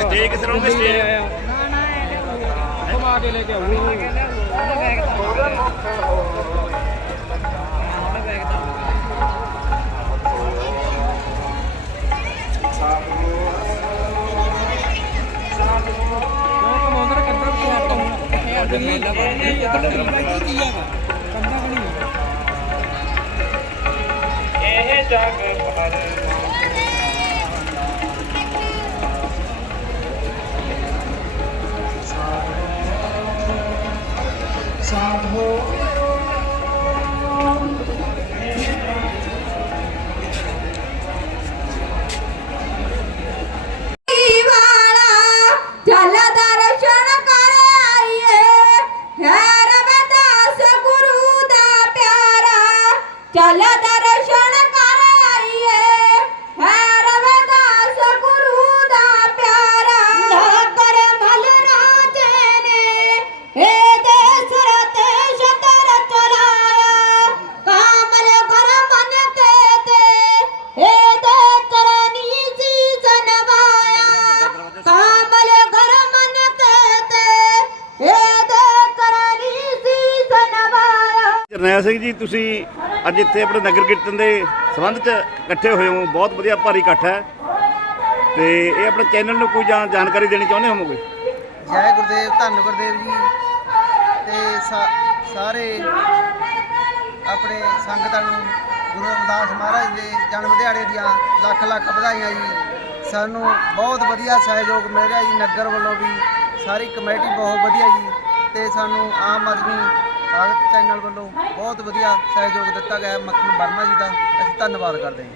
Stay ਕਿਸ ਤਰ੍ਹਾਂ ਹੋਵੇ ਸਟੇ ਨਾ ਨਾ ਇਹ ਘੁਮਾ ਕੇ ਲੈ ਕੇ ਆਉਂ ਕਿਉਂ ਹੁਣ ਇਹ ਅੱਜ ਕੀ ਆ ਕੰਦਾ ਬਣੀ ਇਹ ਜਗ ਭਰ ਸਾਧੋ ਵਾਲਾ चल दर्शन ਜਨਵਾਇਆ ਸਿੰਘ ਜੀ, ਤੁਸੀਂ ਅੱਜ ਇੱਥੇ ਆਪਣੇ ਨਗਰ ਕੀਰਤਨ ਦੇ ਸੰਬੰਧ 'ਚ ਇਕੱਠੇ ਹੋਏ ਹੋ। ਬਹੁਤ ਵਧੀਆ ਭਾਰੀ ਇਕੱਠ ਹੈ। ਤੇ ਇਹ ਆਪਣੇ ਚੈਨਲ ਨੂੰ ਕੋਈ ਜਾਂ ਜਾਣਕਾਰੀ ਦੇਣੀ ਚਾਹੁੰਦੇ ਹੋਵੋਗੇ? ਜੈ ਗੁਰਦੇਵ, ਧੰਨ ਗੁਰਦੇਵ ਜੀ। ਤੇ ਸਾ- ਸਾਰੇ ਆਪਣੇ ਸੰਗਤਾਂ ਨੂੰ ਗੁਰੂ ਰਮਦਾਸ ਮਹਾਰਾਜ ਦੇ ਜਨਮ ਦਿਹਾੜੇ ਦੀਆਂ ਲੱਖ ਲੱਖ ਵਧਾਈਆਂ ਜੀ। ਸਾਨੂੰ ਬਹੁਤ ਵਧੀਆ ਸਹਿਯੋਗ ਮਿਲ ਰਿਹਾ ਜੀ। ਨਗਰ ਵੱਲੋਂ ਵੀ ਸਾਰੀ ਕਮੇਟੀ ਬਹੁਤ ਵਧੀਆ ਜੀ। ਤੇ ਸਾਨੂੰ ਆਮ ਆਦਮੀ ਤਾਕਤ ਚੈਨਲ ਵੱਲੋਂ ਬਹੁਤ ਵਧੀਆ ਸਹਿਯੋਗ ਦਿੱਤਾ ਗਿਆ ਮੱਖਣ ਵਰਮਾ ਜੀ ਦਾ। ਅਸੀਂ ਧੰਨਵਾਦ ਕਰਦੇ ਹਾਂ।